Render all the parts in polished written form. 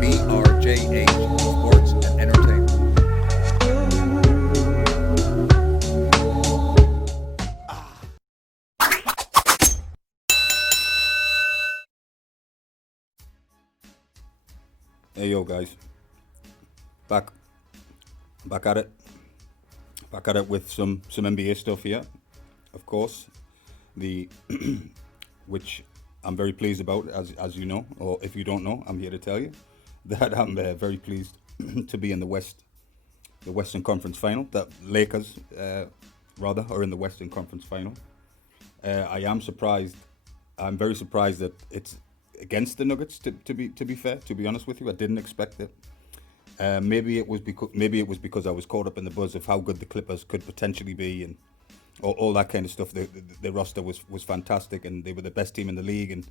BRJH Sports and Entertainment. Hey yo guys, back back at it, back at it with some NBA stuff here. Of course, the which I'm very pleased about, as you know, or if you don't know, I'm here to tell you that I'm very pleased to be in the Western Conference Final. That Lakers, rather, are in the Western Conference Final. I am surprised. I'm very surprised that it's against the Nuggets. To be fair, to be honest with you, I didn't expect it. Maybe it was because I was caught up in the buzz of how good the Clippers could potentially be and all that kind of stuff. The roster was fantastic and they were the best team in the league. And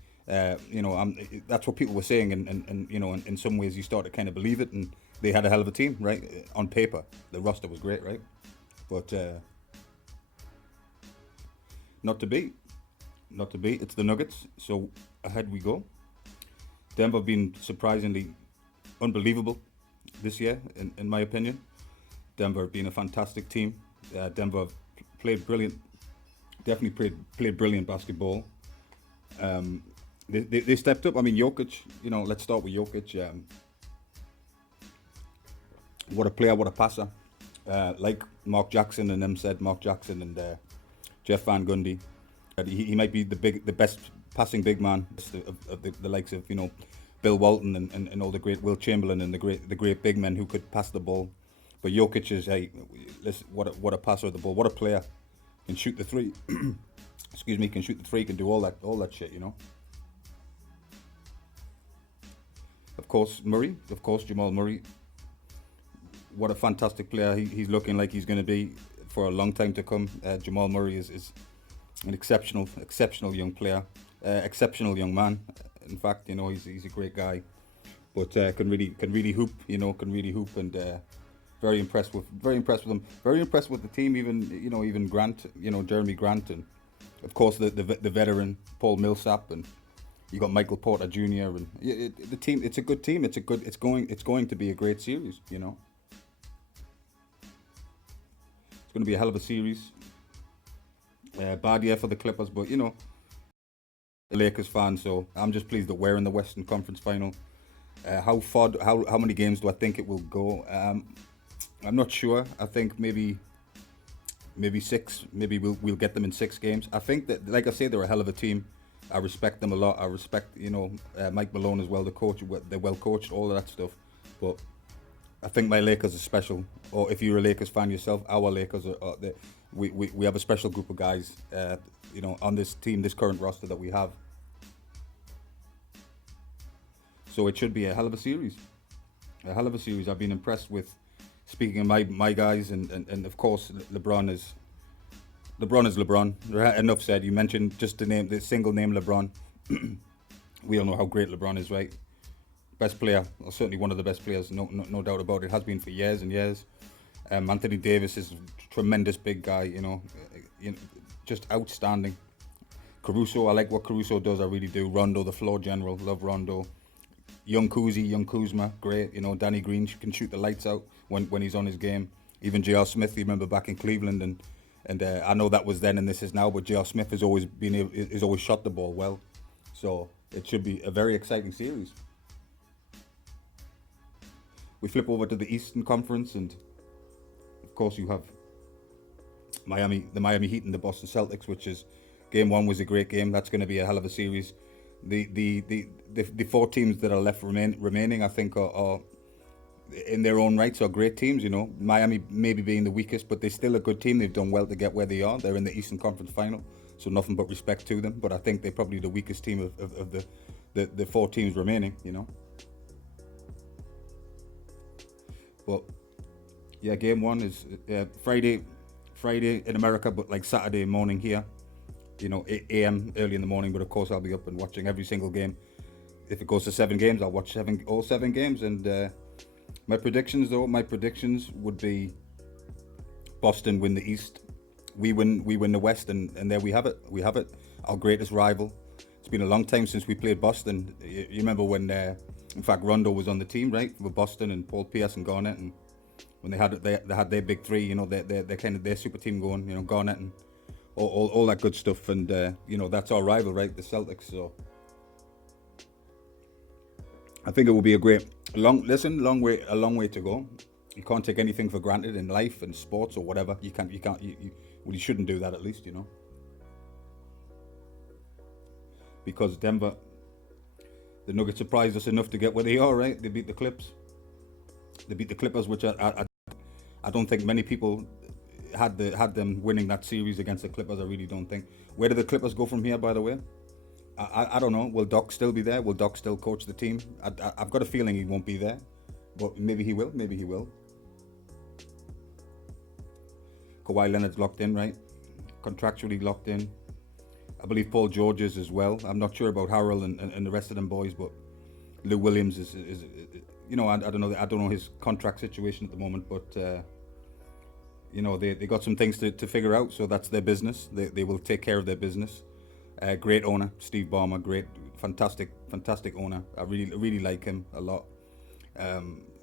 that's what people were saying. And in some ways you start to kind of believe it. And they had a hell of a team, right? On paper, the roster was great, right? But not to be, not to be. It's the Nuggets. So ahead we go. Denver have been surprisingly unbelievable this year, in my opinion. Denver have been a fantastic team. Denver have played brilliant, definitely played brilliant basketball. They stepped up. I mean, Jokic, let's start with Jokic. What a player, what a passer. Like Mark Jackson and them said, Mark Jackson and Jeff Van Gundy. He might be the best passing big man of the likes of Bill Walton and all the great Will Chamberlain and the great big men who could pass the ball. But Jokic is listen, what a passer of the ball, what a player. Can shoot the three. Excuse me, can shoot the three, can do all that shit, Of course, Jamal Murray. What a fantastic player. He's looking like he's going to be for a long time to come. Jamal Murray is an exceptional young player, exceptional young man. In fact, he's a great guy, but can really hoop. Can really hoop, and very impressed with him. Very impressed with the team. Even Grant. Jeremy Grant, and of course the veteran Paul Millsap, and you got Michael Porter Jr. and the team. It's a good team. It's going to be a great series. It's going to be a hell of a series. Bad year for the Clippers, but a Lakers fan, so I'm just pleased that we're in the Western Conference Final. How many games do I think it will go? I'm not sure. I think maybe 6. Maybe we'll get them in 6 games. I think that, like I say, they're a hell of a team. I respect them a lot. I respect Mike Malone as well, the coach. They're well coached, all of that stuff. But I think my Lakers are special. Or if you're a Lakers fan yourself, our Lakers we have a special group of guys, on this team, this current roster that we have. So it should be a hell of a series. A hell of a series. I've been impressed with, speaking of my guys, and of course LeBron is LeBron. Enough said. You mentioned just the single name LeBron. We all know how great LeBron is, right? Best player, or certainly one of the best players, no doubt about it. Has been for years and years. Anthony Davis is a tremendous big guy, just outstanding. Caruso, I like what Caruso does, I really do. Rondo, the floor general, love Rondo. Young Kuzma, great. Danny Green can shoot the lights out when he's on his game. Even J.R. Smith, you remember back in Cleveland, and I know that was then and this is now, but J.R. Smith has always shot the ball well. So it should be a very exciting series. We flip over to the Eastern Conference, and of course you have the Miami Heat and the Boston Celtics, which is game 1 was a great game. That's going to be a hell of a series. The 4 teams that are left remaining, I think, are in their own rights are great teams. Miami maybe being the weakest, but they're still a good team. They've done well to get where they are. They're in the Eastern Conference Final, so nothing but respect to them. But I think they're probably the weakest team of the 4 teams remaining. But yeah, game 1 is Friday in America, but like Saturday morning here. 8 a.m. early in the morning, but of course I'll be up and watching every single game. If it goes to 7 games, I'll watch all 7 games. And my predictions would be Boston win the East, we win the West, and there we have it. Our greatest rival. It's been a long time since we played Boston. You remember when, in fact, Rondo was on the team, right, with Boston, and Paul Pierce and Garnett, and when they had their big three, you know, their kind of their super team going, you know, Garnett and all that good stuff, and you know, that's our rival, right, the Celtics. So I think it will be a long way to go. You can't take anything for granted in life and sports or whatever. You shouldn't do that, at least, you know. Because Denver, the Nuggets surprised us enough to get where they are, right? They beat the Clips. They beat the Clippers, which I don't think many people had them winning that series against the Clippers. I really don't think. Where do the Clippers go from here, by the way? I don't know. Will Doc still be there? Will Doc still coach the team? I've got a feeling he won't be there, but maybe he will. Maybe he will. Kawhi Leonard's locked in, right? Contractually locked in. I believe Paul George is as well. I'm not sure about Harrell and the rest of them boys, but Lou Williams is you know, I don't know. I don't know his contract situation at the moment, but you know, they got some things to figure out. So that's their business. They will take care of their business. Great owner, Steve Ballmer. Great, fantastic owner. I really like him a lot.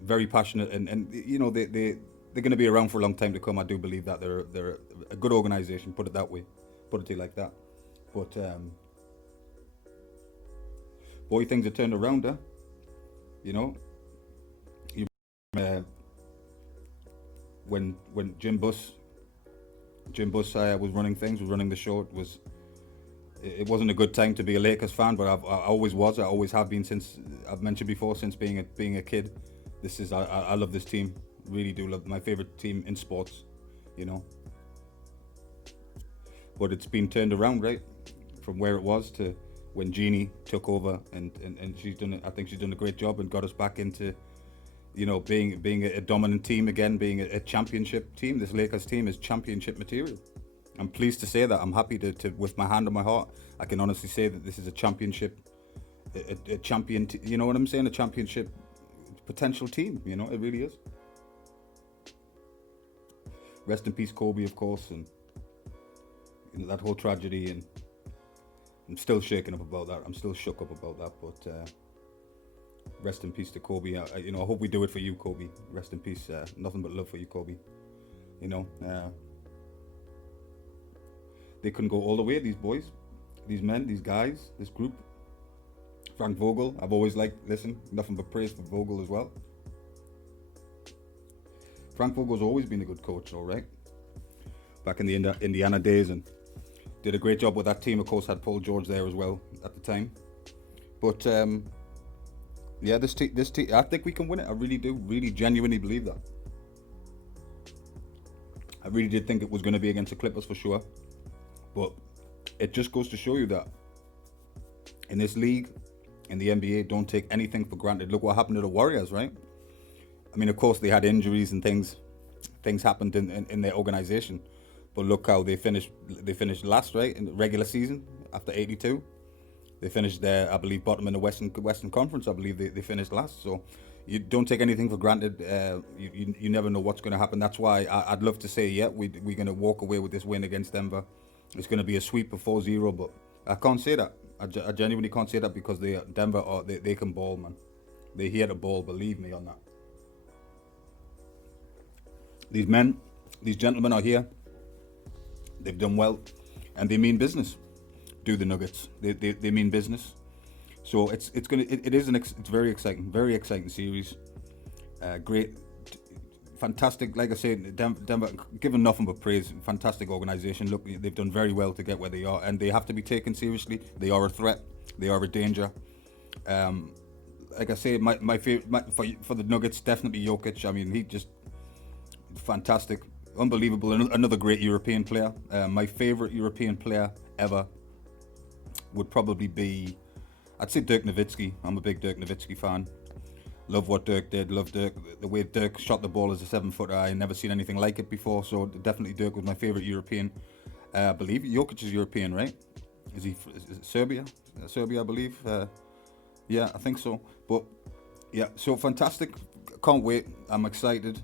Very passionate, and you know, they're going to be around for a long time to come. I do believe that they're a good organization. Put it that way. Put it like that. But boy, things have turned around, huh? You know, when Jim Buss was running things, was running the show, it wasn't a good time to be a Lakers fan, but I always was. I always have been since I've mentioned before, since being a kid. I love this team. Really do love my favorite team in sports, you know. But it's been turned around, right? From where it was to when Jeannie took over, and I think she's done a great job and got us back into, you know, being a dominant team again, being a championship team. This Lakers team is championship material. I'm pleased to say that. I'm happy to with my hand on my heart, I can honestly say that this is a championship, a champion. You know what I'm saying? A championship potential team. You know, it really is. Rest in peace, Kobe, of course, and you know, that whole tragedy, and I'm still shaken up about that. I'm still shook up about that, but rest in peace to Kobe. You know, I hope we do it for you, Kobe. Rest in peace. Nothing but love for you, Kobe. You know, they couldn't go all the way, these boys, these men, these guys, this group. Frank Vogel, I've always nothing but praise for Vogel as well. Frank Vogel's always been a good coach, all right. Back in the Indiana days, and did a great job with that team. Of course, had Paul George there as well at the time. But yeah, this team, I think we can win it. I really do, really genuinely believe that. I really did think it was going to be against the Clippers for sure. But it just goes to show you that in this league, in the NBA, don't take anything for granted. Look what happened to the Warriors, right? I mean, of course, they had injuries and things happened in their organization. But look how they finished last, right, in the regular season after 82. They finished there, I believe, bottom in the Western Conference. I believe they finished last. So you don't take anything for granted. You never know what's going to happen. That's why I'd love to say, yeah, we're going to walk away with this win against Denver. It's going to be a sweep of 4-0, but I can't say that. I genuinely can't say that because Denver they can ball, man. They hear the ball, believe me on that. These gentlemen are here. They've done well, and they mean business. Do the Nuggets? They mean business. So it's very exciting series. Great, fantastic. Like I said, Denver given nothing but praise. Fantastic organization. Look, they've done very well to get where they are, and they have to be taken seriously. They are a threat. They are a danger. Like I say, my favorite for the Nuggets, definitely Jokic. I mean, he just fantastic, unbelievable. Another great European player. My favorite European player ever would probably be, I'd say, Dirk Nowitzki. I'm a big Dirk Nowitzki fan. Love what Dirk did. Love Dirk, the way Dirk shot the ball as a 7-footer. I never seen anything like it before. So definitely Dirk was my favorite European. I believe Jokic is European, right? Is it Serbia? Serbia, I believe. Yeah, I think so. But yeah, so fantastic. Can't wait. I'm excited.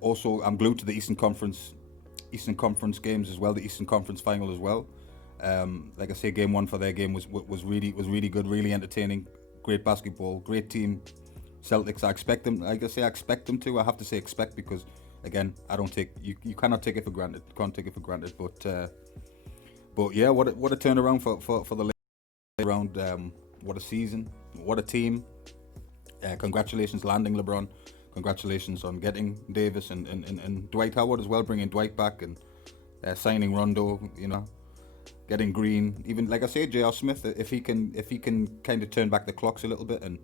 Also, I'm glued to the Eastern Conference games as well. The Eastern Conference final as well. Like I say, game one for their game was really good, really entertaining, great basketball, great team. Celtics, I expect them. Like I say, I expect them to. I have to say expect because, again, I don't take you cannot take it for granted. Can't take it for granted. But yeah, what a turnaround for the round. What a season. What a team. Congratulations landing LeBron. Congratulations on getting Davis and Dwight Howard as well, bringing Dwight back and signing Rondo. Getting Green. Even like I say, J.R. Smith, if he can kind of turn back the clocks a little bit and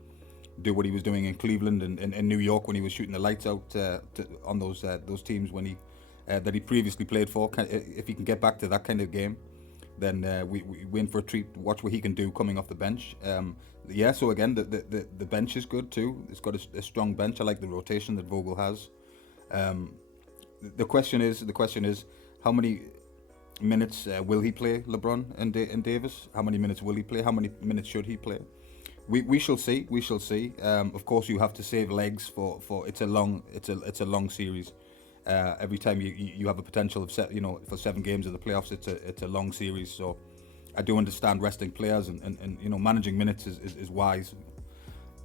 do what he was doing in Cleveland and in New York when he was shooting the lights out on those teams when he that he previously played for. If he can get back to that kind of game, then we win for a treat. Watch what he can do coming off the bench. So again, the bench is good too. It's got a strong bench. I like the rotation that Vogel has. The question is, how many minutes will he play, LeBron and Davis? How many minutes will he play? How many minutes should he play? We shall see. We shall see. Of course, you have to save legs for it's a long series. Every time you have a potential of for 7 games of the playoffs, it's a long series. So I do understand resting players and managing minutes is wise.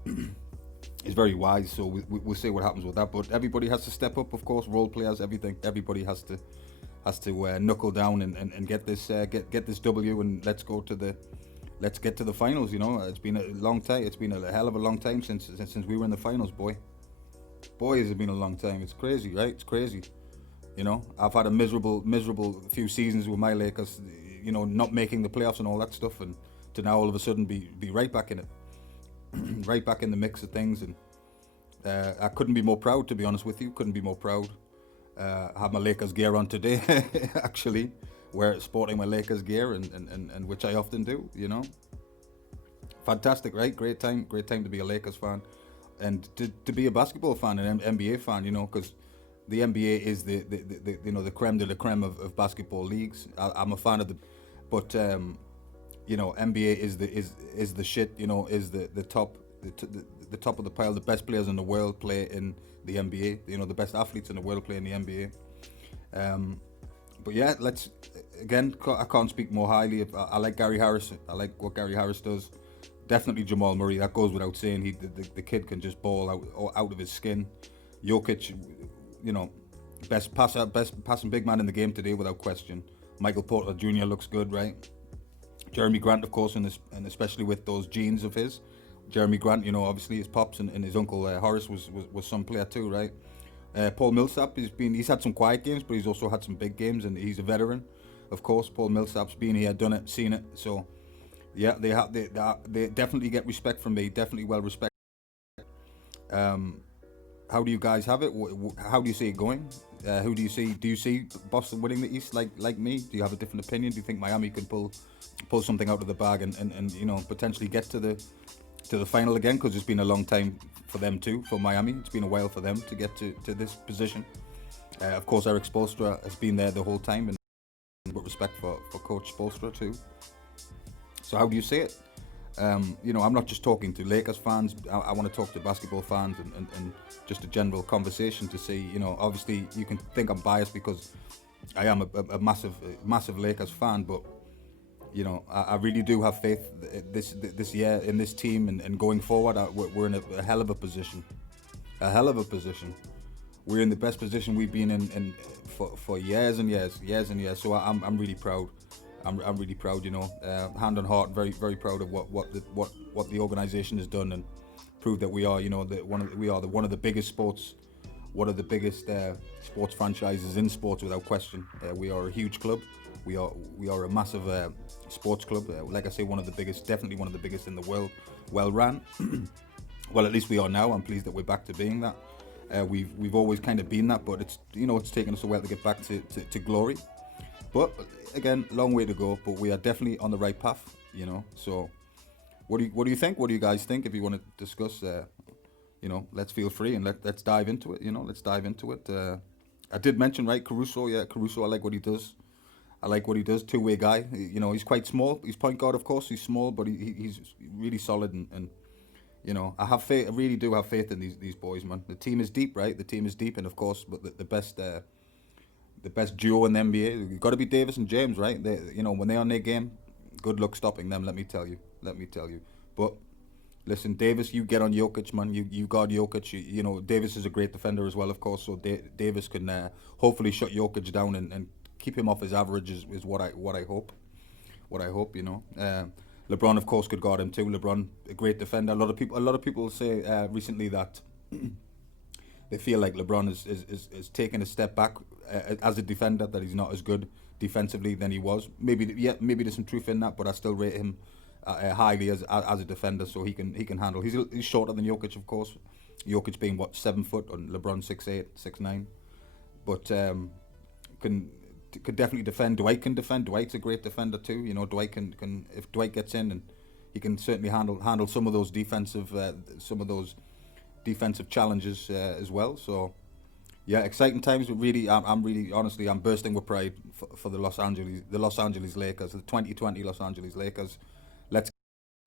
Is very wise. So we'll see what happens with that. But everybody has to step up, of course. Role players, everything. Everybody has to knuckle down and get this W and let's get to the finals. It's been a long time. It's been a hell of a long time since we were in the finals, boy. Has it been a long time. It's crazy, right? It's crazy. I've had a miserable few seasons with my Lakers, not making the playoffs and all that stuff, and to now all of a sudden be right back in it, right back in the mix of things. And I couldn't be more proud, to be honest with you. Couldn't be more proud. I have my Lakers gear on today, actually. Sporting my Lakers gear, and which I often do, Fantastic, right? Great time to be a Lakers fan, and to be a basketball fan, an NBA fan, because the NBA is the creme de la creme of basketball leagues. I'm a fan of but NBA is the shit, is the top, the top of the pile. The best players in the world play in the NBA. The best athletes in the world play in the NBA. But yeah, I can't speak more highly of. I like Gary Harris. I like what Gary Harris does. Definitely Jamal Murray. That goes without saying. The kid can just ball out of his skin. Jokic, best passing big man in the game today without question. Michael Porter Jr. looks good, right? Jeremy Grant, of course, and especially with those genes of his. Jeremy Grant, obviously his pops and his uncle Horace was some player too, right? Paul Millsap, he's had some quiet games, but he's also had some big games, and he's a veteran, of course. Paul Millsap's been here, done it, seen it. So, yeah, they definitely get respect from me. Definitely well respected. How do you guys have it? How do you see it going? Who do you see? Do you see Boston winning the East like me? Do you have a different opinion? Do you think Miami can pull something out of the bag and potentially get to the final again? Because it's been a long time for them too, for Miami. It's been a while for them to get to this position. Of course, Eric Spoelstra has been there the whole time, and with respect for Coach Spoelstra too. So how do you see it? I'm not just talking to Lakers fans. I want to talk to basketball fans and just a general conversation to see, obviously you can think I'm biased because I am a massive Lakers fan, but I really do have faith this year in this team and going forward. We're in a hell of a position. We're in the best position we've been in for years and years. So I'm really proud. I'm really proud. Hand on heart, very very proud of what the organization has done and proved that we are one of the biggest sports franchises in sports without question. We are a huge club. We are a massive sports club. Like I say, definitely one of the biggest in the world. Well ran. Well, at least we are now. I'm pleased that we're back to being that. We've always kind of been that, but it's taken us a while to get back to glory. But again, long way to go. But we are definitely on the right path. So what do you think? What do you guys think? If you want to discuss, let's feel free and let's dive into it. Let's dive into it. I did mention, right, Caruso. Yeah, Caruso. I like what he does. Two-way guy. He's quite small. He's point guard, of course. He's small, but he's really solid. And I have faith. I really do have faith in these boys, man. The team is deep, right? The team is deep, and of course, but the best the best duo in the NBA. You've got to be Davis and James, right? They, when they're on their game, good luck stopping them. Let me tell you. But listen, Davis, you get on Jokic, man. You guard Jokic. Davis is a great defender as well, of course. So Davis can hopefully shut Jokic down and keep him off his average is what I hope. LeBron, of course, could guard him too. LeBron, a great defender. A lot of people say recently that they feel like LeBron is taking a step back as a defender, that he's not as good defensively than he was. Maybe there's some truth in that, but I still rate him highly as a defender, so he can handle. He's shorter than Jokic, of course. Jokic being 7 foot, and LeBron 6'8", 6'9", but could definitely defend. Dwight can defend. Dwight's a great defender too. Dwight can if Dwight gets in, and he can certainly handle some of those defensive challenges as well. So yeah, exciting times. But really, I'm really honestly, I'm bursting with pride for the Los Angeles Lakers, the 2020 Los Angeles Lakers. Let's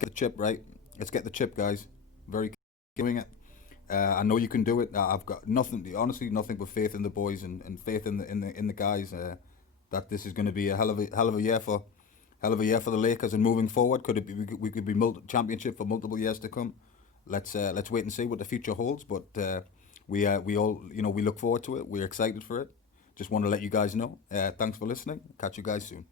get the chip, right? Let's get the chip, guys. Very doing it. I know you can do it. I've got nothing but faith in the boys and faith in the guys. That this is going to be a hell of a year for the Lakers, and moving forward, could it be we could be championship for multiple years to come. Let's wait and see what the future holds. But we all we look forward to it. We're excited for it. Just want to let you guys know. Thanks for listening. Catch you guys soon.